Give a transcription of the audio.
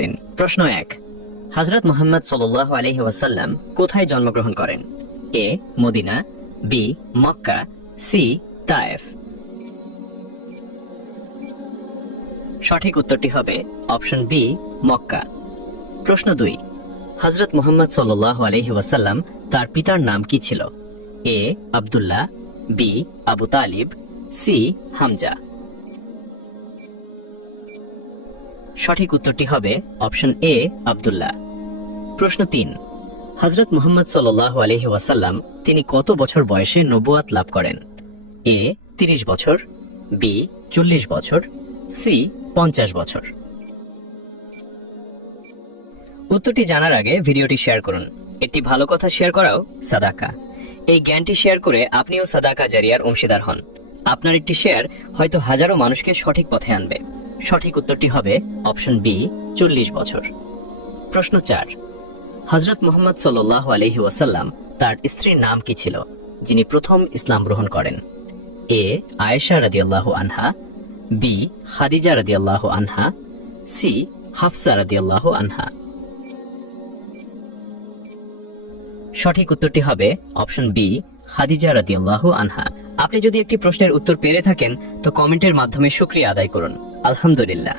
দিন। প্রশ্ন 1, হযরত মুহাম্মদ সাল্লাল্লাহু আলাইহি ওয়াসাল্লাম কোথায় জন্মগ্রহণ করেন? A Medina, B Mecca, C Taif. সঠিক উত্তরটি হবে অপশন বি মক্কা। প্রশ্ন 2, হযরত মুহাম্মদ সাল্লাল্লাহু আলাইহি ওয়াসাল্লাম তার পিতার নাম কি ছিল? এ আব্দুল্লাহ, বি আবু তালিব, সি হামজা। সঠিক উত্তরটি হবে অপশন এ আব্দুল্লাহ। প্রশ্ন 3, হযরত মুহাম্মদ সাল্লাল্লাহু আলাইহি ওয়াসাল্লাম তিনি কত বছর বয়সে নবুয়াত লাভ করেন? এ 30 বছর, বি 40 বছর, সি 50 বছর। উত্তরটি জানার আগে ভিডিওটি শেয়ার করুন। একটি ভালো কথা শেয়ার করাও সাদাকা। এই জ্ঞানটি শেয়ার করে আপনিও সাদাকা জারিয়ার অংশীদার হন। আপনার একটি শেয়ার হয়তো হাজারো মানুষকে সঠিক পথে আনবে। সঠিক উত্তরটি হবে অপশন বি 40 বছর। প্রশ্ন 4, হযরত মুহাম্মদ সাল্লাল্লাহু আলাইহি ওয়াসাল্লাম তার স্ত্রীর নাম কি ছিল যিনি প্রথম ইসলাম গ্রহণ করেন? এ আয়েশা রাদিয়াল্লাহু আনহা, বি খাদিজা রাদিয়াল্লাহু আনহা, সি হাফসা রাদিয়াল্লাহু আনহা। সঠিক উত্তরটি হবে অপশন বি খাদিজা রাদিয়াল্লাহু আনহা। আপনি যদি একটি প্রশ্নের উত্তর পেরে থাকেন তো কমেন্টের মাধ্যমে শুকরিয়া আদায় করুন। আলহামদুলিল্লাহ।